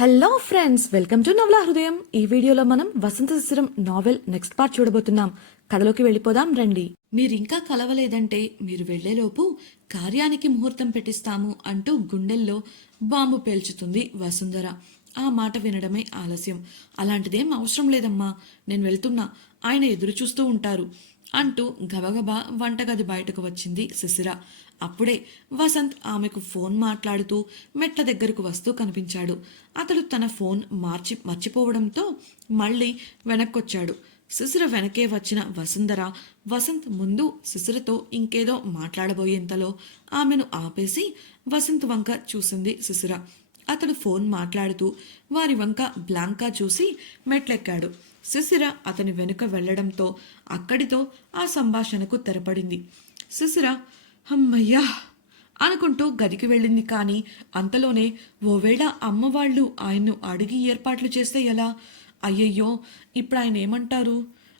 Hello friends, welcome to నవలా హృదయం. ఈ వీడియోలో మనం వసంత శిశిరం నావెల్ నెక్స్ట్ పార్ట్ చూడబోతున్నాం. కథలోకి వెళ్ళిపోదాం రండి. మీరింకా కలవలేదంటే మీరు వెళ్లేలోపు కార్యానికి ముహూర్తం పెట్టిస్తాము అంటూ గుండెల్లో బాంబు పేల్చుతుంది వసుంధర. ఆ మాట వినడమే ఆలస్యం. అలాంటిదేం అవసరం లేదమ్మా, నేను వెళ్తున్నా, ఆయన ఎదురు చూస్తూ ఉంటారు అంటూ గబగబా వంటగది బయటకు వచ్చింది శిశిర. అప్పుడే వసంత్ ఆమెకు ఫోన్ మాట్లాడుతూ మెట్ల దగ్గరకు వస్తూ కనిపించాడు. అతడు తన ఫోన్ మర్చిపోవడంతో మళ్ళీ వెనక్కొచ్చాడు. శిశిర వెనకే వచ్చిన వసుంధర వసంత్ ముందు శిశిరతో ఇంకేదో మాట్లాడబోయేంతలో ఆమెను ఆపేసి వసంత్ వంక చూసింది శిశిర. అతడు ఫోన్ మాట్లాడుతూ వారి వంక బ్లాంకా చూసి మెట్లెక్కాడు. శిశిర అతని వెనుక వెళ్లడంతో అక్కడితో ఆ సంభాషణకు తెరపడింది. శిశిర అమ్మయ్యా అనుకుంటూ గదికి వెళ్ళింది. కానీ అంతలోనే ఓవేళ అమ్మవాళ్లు ఆయన్ను అడిగి ఏర్పాట్లు చేస్తే ఎలా? అయ్యయ్యో, ఇప్పుడు ఆయన ఏమంటారు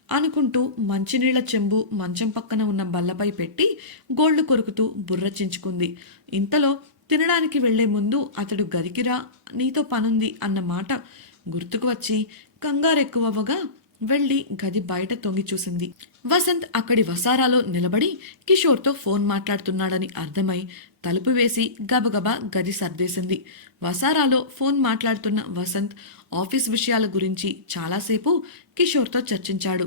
అనుకుంటూ మంచినీళ్ల చెంబు మంచం పక్కన ఉన్న బల్లపై పెట్టి గోళ్లు కొరుకుతూ బుర్ర చించుకుంది. ఇంతలో తినడానికి వెళ్లే ముందు అతడు గదికిరా, నీతో పనుంది అన్న మాట గుర్తుకు వచ్చి కంగారెక్కువగా వెళ్లి గది బయట తొంగి చూసింది. వసంత్ అక్కడి వసారాలో నిలబడి కిషోర్తో ఫోన్ మాట్లాడుతున్నాడని అర్థమై తలుపు వేసి గబగబా గది సర్దేసింది. వసారాలో ఫోన్ మాట్లాడుతున్న వసంత్ ఆఫీస్ విషయాల గురించి చాలాసేపు కిషోర్తో చర్చించాడు.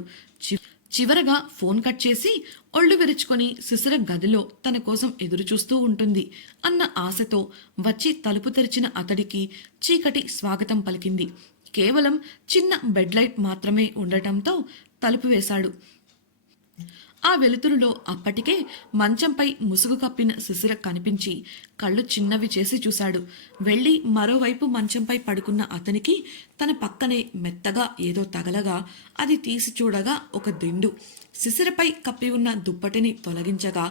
చివరగా ఫోన్ కట్ చేసి ఒళ్ళు విరుచుకొని శిశిర గదిలో తన కోసం ఎదురుచూస్తూ ఉంటుంది అన్న ఆశతో వచ్చి తలుపు తెరిచిన అతడికి చీకటి స్వాగతం పలికింది. కేవలం చిన్న బెడ్ లైట్ మాత్రమే ఉండటంతో తలుపు వేశాడు. ఆ వెలుతురులో అప్పటికే మంచంపై ముసుగు కప్పిన శిశిర కనిపించి కళ్ళు చిన్నవి చేసి చూశాడు. వెళ్ళి మరోవైపు మంచంపై పడుకున్న అతనికి తన పక్కనే మెత్తగా ఏదో తగలగా అది తీసి చూడగా ఒక దిండు. శిశిరపై కప్పి ఉన్న దుప్పటిని తొలగించగా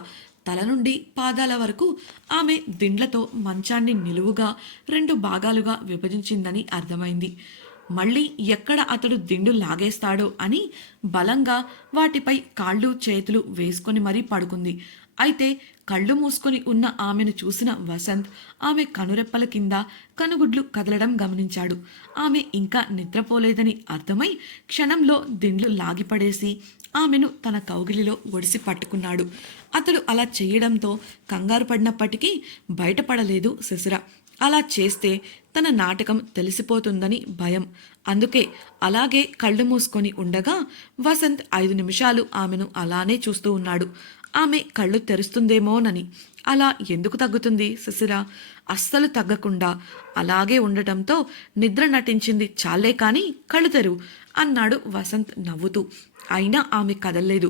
తల నుండి పాదాల వరకు ఆమె దిండ్లతో మంచాన్ని నిలువుగా 2 భాగాలుగా విభజించిందని అర్థమైంది. మళ్ళీ ఎక్కడ అతడు దిండు లాగేస్తాడో అని బలంగా వాటిపై కాళ్ళు చేతులు వేసుకొని మరీ పడుకుంది. అయితే కళ్ళు మూసుకొని ఉన్న ఆమెను చూసిన వసంత్ ఆమె కనురెప్పల కింద కనుగుడ్లు కదలడం గమనించాడు. ఆమె ఇంకా నిద్రపోలేదని అర్థమై క్షణంలో దిండ్లు లాగిపడేసి ఆమెను తన కౌగిలిలో ఒడిసి పట్టుకున్నాడు. అతడు అలా చేయడంతో కంగారు పడినప్పటికీ బయటపడలేదు శిశిర. అలా చేస్తే తన నాటకం తెలిసిపోతుందని భయం. అందుకే అలాగే కళ్ళు మూసుకొని ఉండగా వసంత్ 5 నిమిషాలు ఆమెను అలానే చూస్తూ ఉన్నాడు. ఆమె కళ్ళు తెరుస్తుందేమోనని. అలా ఎందుకు తగ్గుతుంది శిశిర? అస్సలు తగ్గకుండా అలాగే ఉండటంతో నిద్ర నటించింది చాలే, కానీ కళ్ళు తెరు అన్నాడు వసంత్ నవ్వుతూ. అయినా ఆమె కదల్లేదు.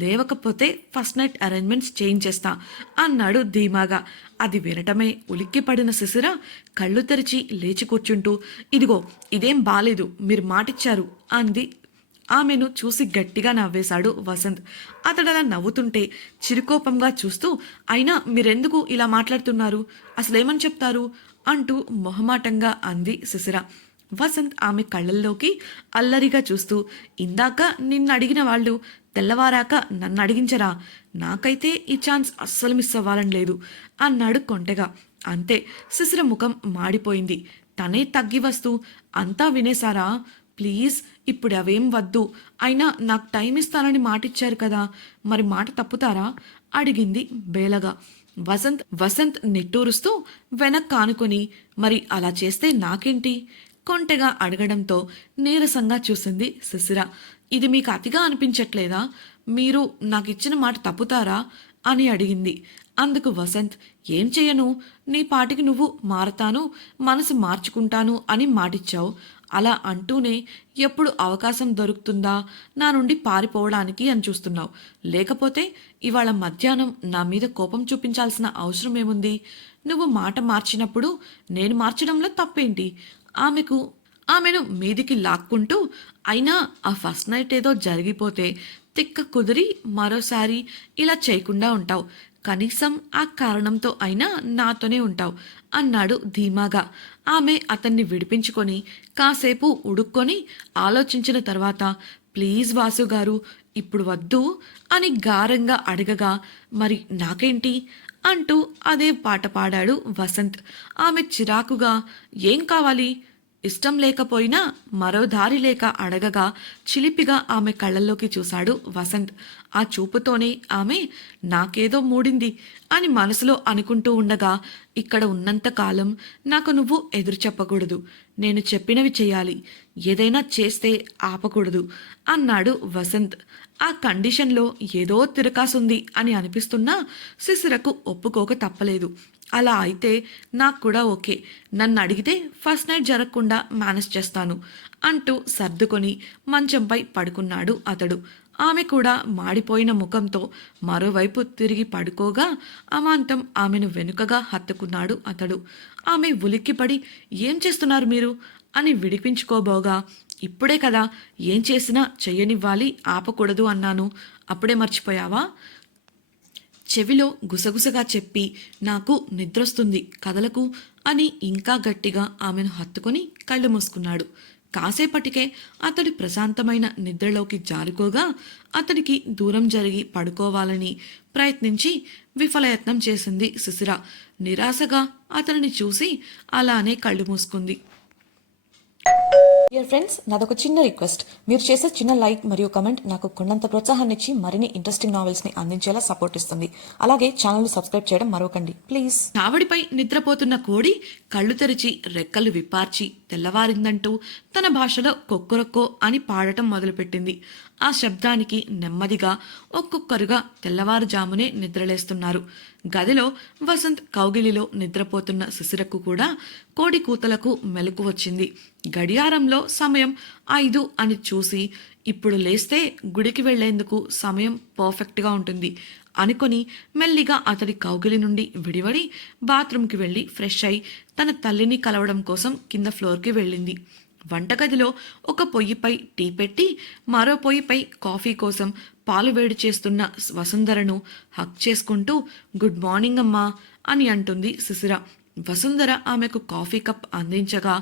లేవకపోతే ఫస్ట్ నైట్ అరేంజ్మెంట్స్ చేయించేస్తా అన్నాడు ధీమాగా. అది వినటమే ఉలిక్కిపడిన శిశిర కళ్ళు తెరిచి లేచి కూర్చుంటూ, ఇదిగో ఇదేం బాలేదు, మీరు మాటిచ్చారు అంది. ఆమెను చూసి గట్టిగా నవ్వేశాడు వసంత్. అతడలా నవ్వుతుంటే చిరుకోపంగా చూస్తూ, అయినా మీరెందుకు ఇలా మాట్లాడుతున్నారు, అసలేమని చెప్తారు అంటూ మొహమాటంగా అంది శిశిర. వసంత్ ఆమె కళ్ళల్లోకి అల్లరిగా చూస్తూ, ఇందాక నిన్ను అడిగిన వాళ్ళు తెల్లవారాక నన్ను అడిగించరా? నాకైతే ఈ ఛాన్స్ అస్సలు మిస్ అవ్వాలని లేదు అన్నాడు కొంటెగా. అంతే, శిశిర ముఖం మాడిపోయింది. తనే తగ్గి వస్తూ, అంతా వినేశారా? ప్లీజ్ ఇప్పుడు అవేం వద్దు. అయినా నాకు టైం ఇస్తానని మాటిచ్చారు కదా, మరి మాట తప్పుతారా అడిగింది బేలగా. వసంత్ నిట్టూరుస్తూ వెనక్కి ఆనుకొని, మరి అలా చేస్తే నాకేంటి కొంటెగా అడగడంతో నీరసంగా చూసింది శిశిర. ఇది మీకు అతిగా అనిపించట్లేదా? మీరు నాకు ఇచ్చిన మాట తప్పుతారా అని అడిగింది. అందుకు వసంత్, ఏం చేయను, నీ పాటికి నువ్వు మారతాను, మనసు మార్చుకుంటాను అని మాటిచ్చావు. అలా అంటూనే ఎప్పుడు అవకాశం దొరుకుతుందా నా నుండి పారిపోవడానికి అని చూస్తున్నావు. లేకపోతే ఇవాళ మధ్యాహ్నం నా మీద కోపం చూపించాల్సిన అవసరం ఏముంది? నువ్వు మాట మార్చినప్పుడు నేను మార్చడంలో తప్పేంటి? ఆమెను మీదికి లాక్కుంటూ, అయినా ఆ ఫస్ట్ నైట్ ఏదో జరిగిపోతే తిక్క కుదిరి మరోసారి ఇలా చేయకుండా ఉంటావు. కనీసం ఆ కారణంతో అయినా నాతోనే ఉంటావు అన్నాడు ధీమాగా. ఆమె అతన్ని విడిపించుకొని కాసేపు ఉడుక్కొని ఆలోచించిన తర్వాత, ప్లీజ్ వాసు గారు, ఇప్పుడు వద్దు అని గారంగా అడగగా, మరి నాకేంటి అంటూ అదే పాట పాడాడు వసంత్. ఆమె చిరాకుగా, ఏం కావాలి ఇష్టం లేకపోయినా మరో దారి లేక అడగగా చిలిపిగా ఆమె కళ్ళల్లోకి చూశాడు వసంత్. ఆ చూపుతోనే ఆమె నాకేదో మూడింది అని మనసులో అనుకుంటూ ఉండగా, ఇక్కడ ఉన్నంత కాలం నాకు నువ్వు ఎదురు చెప్పకూడదు, నేను చెప్పినవి చేయాలి, ఏదైనా చేస్తే ఆపకూడదు అన్నాడు వసంత్. ఆ కండిషన్లో ఏదో తిరకాసుంది అని అనిపిస్తున్నా శిశిరకు ఒప్పుకోక తప్పలేదు. అలా అయితే నాకు కూడా ఓకే, నన్ను అడిగితే ఫస్ట్ నైట్ జరగకుండా మేనేజ్ చేస్తాను అంటూ సర్దుకొని మంచంపై పడుకున్నాడు అతడు. ఆమె కూడా మాడిపోయిన ముఖంతో మరోవైపు తిరిగి పడుకోగా అమాంతం ఆమెను వెనుకగా హత్తుకున్నాడు అతడు. ఆమె ఉలిక్కిపడి ఏం చేస్తున్నారు మీరు అని విడిపించుకోబోగా, ఇప్పుడే కదా ఏం చేసినా చెయ్యనివ్వాలి, ఆపకూడదు అన్నాను, అప్పుడే మర్చిపోయావా? చెవిలో గుసగుసగా చెప్పి నాకు నిద్రొస్తుంది కదలకు అని ఇంకా గట్టిగా ఆమెను హత్తుకొని కళ్ళు మూసుకున్నాడు. కాసేపటికే అతడి ప్రశాంతమైన నిద్రలోకి జారుకోగా అతడికి దూరం జరిగి పడుకోవాలని ప్రయత్నించి విఫలయత్నం చేసింది శిశిర. నిరాశగా అతనిని చూసి అలానే కళ్ళు మూసుకుంది. డియర్ ఫ్రెండ్స్, నాదొక చిన్న రిక్వెస్ట్. మీరు చేసే చిన్న లైక్ మరియు కమెంట్ నాకు కొండంత ప్రోత్సాహాన్ని ఇచ్చి మరిన్ని ఇంట్రెస్టింగ్ నావెల్స్ని అందించేలా సపోర్ట్ ఇస్తుంది. అలాగే ఛానల్ని సబ్స్క్రైబ్ చేయడం మరవకండి ప్లీజ్. చావడిపై నిద్రపోతున్న కోడి కళ్ళు తెరిచి రెక్కలు విప్పార్చి తెల్లవారిందంటూ తన భాషలో కొక్కరొక్కో అని పాడటం మొదలుపెట్టింది. ఆ శబ్దానికి నెమ్మదిగా ఒక్కొక్కరుగా తెల్లవారుజామునే నిద్రలేస్తున్నారు. గదిలో వసంత్ కౌగిలిలో నిద్రపోతున్న శిశిరకు కూడా కోడి కూతలకు మెలకు వచ్చింది. గడియారంలో సమయం 5 అని చూసి ఇప్పుడు లేస్తే గుడికి వెళ్లేందుకు సమయం పర్ఫెక్ట్గా ఉంటుంది అనుకొని మెల్లిగా అతడి కౌగిలి నుండి విడివడి బాత్రూంకి వెళ్లి ఫ్రెష్ అయి తన తల్లిని కలవడం కోసం కింద ఫ్లోర్కి వెళ్ళింది. వంటగదిలో ఒక పొయ్యిపై టీ పెట్టి మరో పొయ్యిపై కాఫీ కోసం పాలు వేడి చేస్తున్న వసుంధరను హక్ చేసుకుంటూ గుడ్ మార్నింగ్ అమ్మా అని అంటుంది శిశిర. వసుంధర ఆమెకు కాఫీ కప్ అందించగా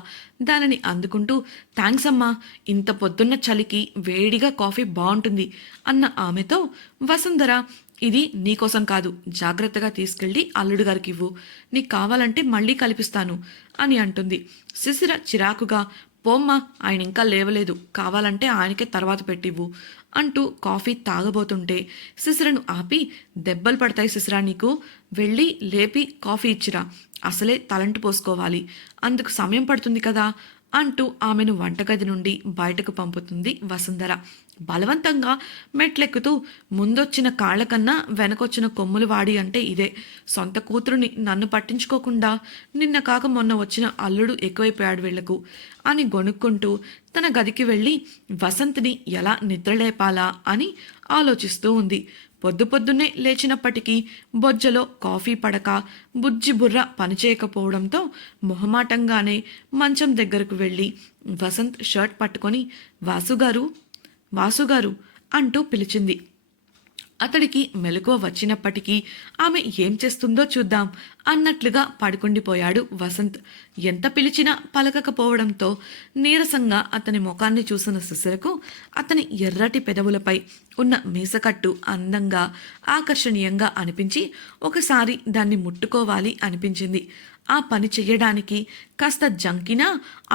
దానిని అందుకుంటూ థ్యాంక్స్ అమ్మా, ఇంత పొద్దున్న చలికి వేడిగా కాఫీ బాగుంటుంది అన్న ఆమెతో వసుంధర ఇది నీకోసం కాదు, జాగ్రత్తగా తీసుకెళ్ళి అల్లుడు గారికి ఇవ్వు, నీకు కావాలంటే మళ్ళీ కల్పిస్తాను అని అంటుంది. శిశిర చిరాకుగా పోమ్మ, ఆయన ఇంకా లేవలేదు, కావాలంటే ఆయనకే తర్వాత పెట్టివ్వు అంటూ కాఫీ తాగబోతుంటే శిశిరను ఆపి దెబ్బలు పడతాయి శిశిరా నీకు, వెళ్ళి లేపి కాఫీ ఇచ్చిరా, అసలే తలంటు పోసుకోవాలి, అందుకు సమయం పడుతుంది కదా అంటూ ఆమెను వంటగది నుండి బయటకు పంపుతుంది వసుంధర. బలవంతంగా మెట్లెక్కుతూ ముందొచ్చిన కాళ్ల కన్నా వెనకొచ్చిన కొమ్ములు వాడి అంటే ఇదే, సొంత కూతురుని నన్ను పట్టించుకోకుండా నిన్న కాక మొన్న వచ్చిన అల్లుడు ఎక్కువైపోయాడు వీళ్లకు అని గొనుక్కుంటూ తన గదికి వెళ్ళి వసంత్ని ఎలా నిద్రలేపాలా అని ఆలోచిస్తూ ఉంది. పొద్దున్నే లేచినప్పటికీ బొజ్జలో కాఫీ పడక బుజ్జి బుర్ర పనిచేయకపోవడంతో మొహమాటంగానే మంచం దగ్గరకు వెళ్ళి వసంత్ షర్ట్ పట్టుకొని వాసుగారు అంటూ పిలిచింది. అతడికి మెలకువ వచ్చినప్పటికీ ఆమె ఏం చేస్తుందో చూద్దాం అన్నట్లుగా పడుకుండిపోయాడు వసంత్. ఎంత పిలిచినా పలకకపోవడంతో నీరసంగా అతని ముఖాన్ని చూసిన శిశిరకు అతని ఎర్రటి పెదవులపై ఉన్న మీసకట్టు అందంగా ఆకర్షణీయంగా అనిపించి ఒకసారి దాన్ని ముట్టుకోవాలి అనిపించింది. ఆ పని చెయ్యడానికి కాస్త జంకినా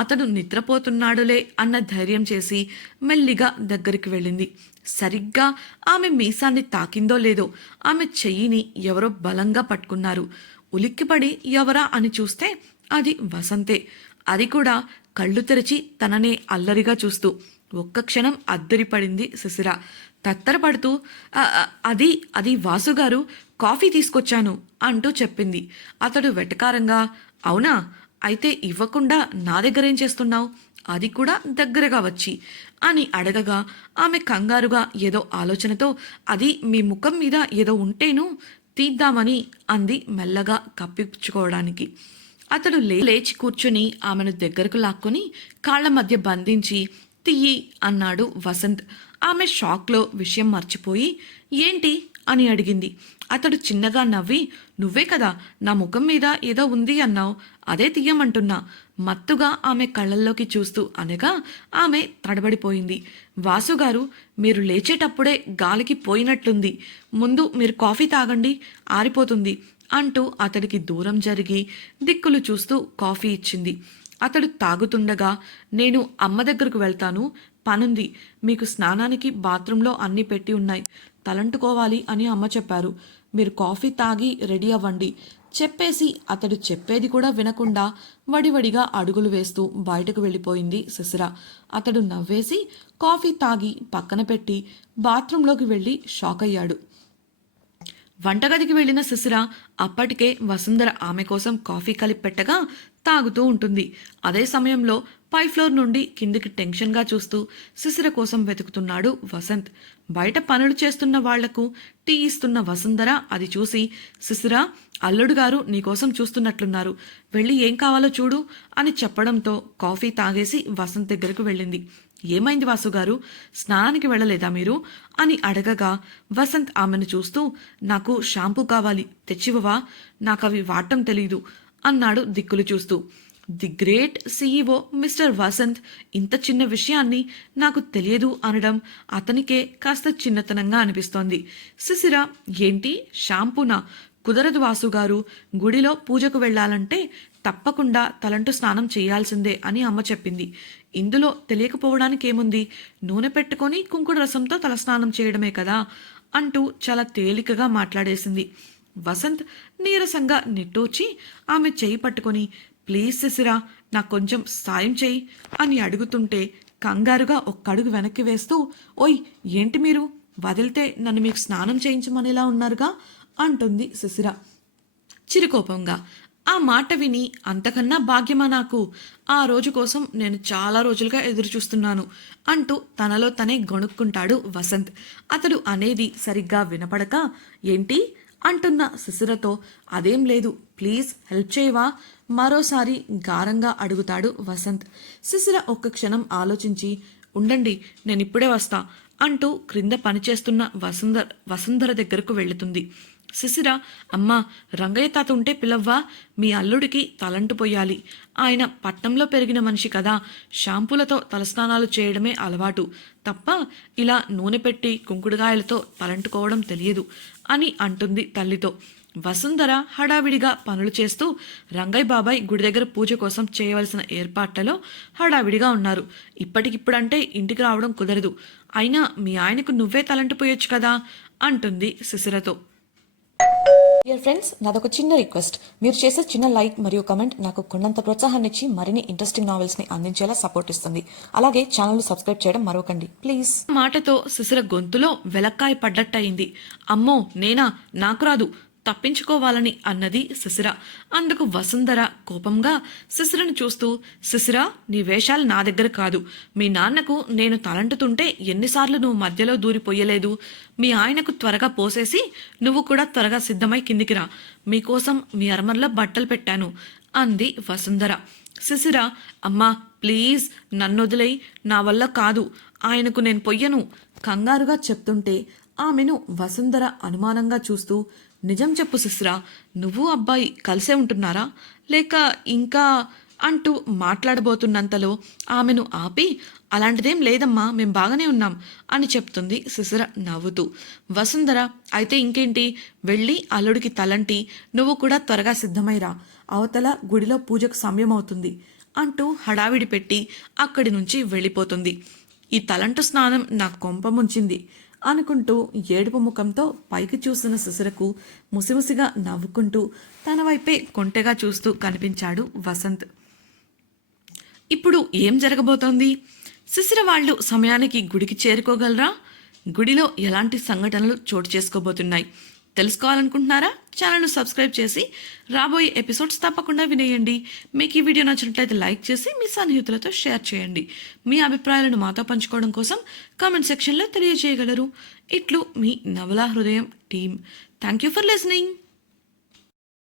అతడు నిద్రపోతున్నాడులే అన్న ధైర్యం చేసి మెల్లిగా దగ్గరికి వెళ్ళింది. సరిగ్గా ఆమె మీసాన్ని తాకిందో లేదో ఆమె చెయ్యిని ఎవరో బలంగా పట్టుకున్నారు. ఉలిక్కిపడి ఎవరా అని చూస్తే అది వసంతే. అది కూడా కళ్ళు తెరిచి తననే అల్లరిగా చూస్తూ. ఒక్క క్షణం అద్దరిపడింది శిశిర. తత్తరపడుతూ అది వాసుగారు, కాఫీ తీసుకొచ్చాను అంటూ చెప్పింది. అతడు వెటకారంగా అవునా, అయితే ఇవ్వకుండా నా దగ్గరేం చేస్తున్నావు, అది కూడా దగ్గరగా వచ్చి అని అడగగా ఆమె కంగారుగా ఏదో ఆలోచనతో అది మీ ముఖం మీద ఏదో ఉంటేను తీద్దామని అంది మెల్లగా కప్పించుకోవడానికి. అతడు లేచి కూర్చుని ఆమెను దగ్గరకు లాక్కొని కాళ్ల మధ్య బంధించి తియ్యి అన్నాడు వసంత్. ఆమె షాక్లో విషయం మర్చిపోయి ఏంటి అని అడిగింది. అతడు చిన్నగా నవ్వి నువ్వే కదా నా ముఖం మీద ఏదో ఉంది అన్నావు, అదే తీయమంటున్నా మత్తుగా ఆమె కళ్ళల్లోకి చూస్తూ అనగా ఆమె తడబడిపోయింది. వాసుగారు, మీరు లేచేటప్పుడే గాలికి పోయినట్లుంది, ముందు మీరు కాఫీ తాగండి, ఆరిపోతుంది అంటూ అతడికి దూరం జరిగి దిక్కులు చూస్తూ కాఫీ ఇచ్చింది. అతడు తాగుతుండగా, నేను అమ్మ దగ్గరకు వెళ్తాను, పనుంది, మీకు స్నానానికి బాత్రూంలో అన్నీ పెట్టి ఉన్నాయి, తలంటుకోవాలి అని అమ్మ చెప్పారు, మీరు కాఫీ తాగి రెడీ అవ్వండి చెప్పేసి అతడు చెప్పేది కూడా వినకుండా వడివడిగా అడుగులు వేస్తూ బయటకు వెళ్ళిపోయింది శిశిర. అతడు నవ్వేసి కాఫీ తాగి పక్కన పెట్టి బాత్రూంలోకి వెళ్ళి షాక్ అయ్యాడు. వంటగదికి వెళ్లిన శిశిర అప్పటికే వసుంధర ఆమె కోసం కాఫీ కలిపి పెట్టగా తాగుతూ ఉంటుంది. అదే సమయంలో పై ఫ్లోర్ నుండి కిందికి టెన్షన్గా చూస్తూ శిశిర కోసం వెతుకుతున్నాడు వసంత్. బయట పనులు చేస్తున్న వాళ్లకు టీ ఇస్తున్న వసుంధర అది చూసి, శిశిర, అల్లుడు గారు నీకోసం చూస్తున్నట్లున్నారు, వెళ్ళి ఏం కావాలో చూడు అని చెప్పడంతో కాఫీ తాగేసి వసంత్ దగ్గరకు వెళ్ళింది. ఏమైంది వాసుగారు, స్నానానికి వెళ్ళలేదా మీరు అని అడగగా వసంత్ ఆమెను చూస్తూ, నాకు షాంపూ కావాలి, తెచ్చివ్వవా, నాకవి వాడటం తెలీదు అన్నాడు దిక్కులు చూస్తూ. The great CEO mister Vasant ఇంత చిన్న విషయాన్ని నాకు తెలియదు అనడం అతనికే కాస్త చిన్నతనంగా అనిపిస్తోంది. శిశిర, ఏంటి షాంపూనా, కుదరదు వాసుగారు, గుడిలో పూజకు వెళ్లాలంటే తప్పకుండా తలంటు స్నానం చేయాల్సిందే అని అమ్మ చెప్పింది. ఇందులో తెలియకపోవడానికి ఏముంది, నూనె పెట్టుకొని కుంకుడు రసంతో తలస్నానం చేయడమే కదా అంటూ చాలా తేలికగా మాట్లాడేసింది. వసంత్ నీరసంగా నిట్టూచి ఆమె చేయి పట్టుకొని, ప్లీజ్ శిశిరా, నాకు కొంచెం సాయం చేయి అని అడుగుతుంటే కంగారుగా ఒక్కడుగు వెనక్కి వేస్తూ, ఓయ్ ఏంటి మీరు, వదిలితే నన్ను మీకు స్నానం చేయించమనేలా ఉన్నారుగా అంటుంది శిశిర చిరుకోపంగా. ఆ మాట విని, అంతకన్నా భాగ్యమా నాకు, ఆ రోజు కోసం నేను చాలా రోజులుగా ఎదురు చూస్తున్నాను అంటూ తనలో తనే గొణుక్కుంటాడు వసంత్. అతడు అనేది సరిగ్గా వినపడక, ఏంటి అంటున్న శిశిరతో, అదేం లేదు, ప్లీజ్ హెల్ప్ చేయవా మరోసారి గారంగా అడుగుతాడు వసంత్. శిశిర ఒక్క క్షణం ఆలోచించి, ఉండండి నేనిప్పుడే వస్తా అంటూ క్రింద పనిచేస్తున్న వసుంధర దగ్గరకు వెళుతుంది. శిశిర, అమ్మా, రంగయ్య తాత ఉంటే పిలవ్వా, మీ అల్లుడికి తలంటు పొయ్యాలి, ఆయన పట్నంలో పెరిగిన మనిషి కదా, షాంపూలతో తలస్నానాలు చేయడమే అలవాటు తప్ప ఇలా నూనె పెట్టి కుంకుడుగాయలతో తలంటుకోవడం తెలియదు అని అంటుంది తల్లితో. వసుంధర హడావిడిగా పనులు చేస్తూ రంగయ్య బాబాయ్ గుడి దగ్గర పూజ కోసం చేయవలసిన ఏర్పాట్లలో హడావిడిగా ఉన్నారు. ఇప్పటికిప్పుడంటే ఇంటికి రావడం కుదరదు, అయినా మీ ఆయనకు నువ్వే తలంటు పోయొచ్చు కదా అంటుంది శిశిరతో. డియర్ ఫ్రెండ్స్, నాదొక చిన్న రిక్వెస్ట్. మీరు చేసే చిన్న లైక్ మరియు కమెంట్ నాకు కొండంత ప్రోత్సాహాన్ని ఇచ్చి మరిన్ని ఇంట్రెస్టింగ్ నావెల్స్ ని అందించేలా సపోర్ట్ ఇస్తుంది. అలాగే ఛానల్ సబ్స్క్రైబ్ చేయడం మరవకండి ప్లీజ్. మాటతో శిశిర గొంతులో వెలక్కాయ పడ్డట్టయింది. అమ్మో నేనా, నాకు రాదు, తప్పించుకోవాలని అన్నది శిశిర. అందుకు వసుంధర కోపంగా శిశిరను చూస్తూ, శిశిర, నీ వేషాలు నా దగ్గర కాదు, మీ నాన్నకు నేను తలంటుతుంటే ఎన్నిసార్లు నువ్వు మధ్యలో దూరిపోయలేదు, మీ ఆయనకు త్వరగా పోసేసి నువ్వు కూడా త్వరగా సిద్ధమై కిందికి రా, మీకోసం మీ అరమర్లో బట్టలు పెట్టాను అంది వసుంధర. శిశిర, అమ్మా ప్లీజ్ నన్నొదిలేయి, నా వల్ల కాదు, ఆయనకు నేను పొయ్యను కంగారుగా చెప్తుంటే ఆమెను వసుంధర అనుమానంగా చూస్తూ, నిజం చెప్పు శిశిర, నువ్వు అబ్బాయి కలిసే ఉంటున్నారా, లేక ఇంకా అంటూ మాట్లాడబోతున్నంతలో ఆమెను ఆపి, అలాంటిదేం లేదమ్మా, మేం బాగానే ఉన్నాం అని చెప్తుంది శిశిర నవ్వుతూ. వసుంధర, అయితే ఇంకేంటి, వెళ్ళి అల్లుడికి తలంటి నువ్వు కూడా త్వరగా సిద్ధమైరా, అవతల గుడిలో పూజకు సమయం అవుతుంది అంటూ హడావిడి పెట్టి అక్కడి నుంచి వెళ్ళిపోతుంది. ఈ తలంటు స్నానం నా కొంప ముంచింది అనుకుంటూ ఏడుపు ముఖంతో పైకి చూసిన శిశిరకు ముసిముసిగా నవ్వుకుంటూ తన వైపే కొంటెగా చూస్తూ కనిపించాడు వసంత్. ఇప్పుడు ఏం జరగబోతోంది? శిశిర వాళ్ళు సమయానికి గుడికి చేరుకోగలరా? గుడిలో ఎలాంటి సంఘటనలు చోటు చేసుకోబోతున్నాయి తెలుసుకోవాలనుకుంటున్నారా? ఛానల్ను సబ్స్క్రైబ్ చేసి రాబోయే ఎపిసోడ్స్ తప్పకుండా వినేయండి. మీకు ఈ వీడియో నచ్చినట్లయితే లైక్ చేసి మీ సన్నిహితులతో షేర్ చేయండి. మీ అభిప్రాయాలను మాతో పంచుకోవడం కోసం కామెంట్ సెక్షన్లో తెలియజేయగలరు. ఇట్లు మీ నవలా హృదయం team. Thank you for listening.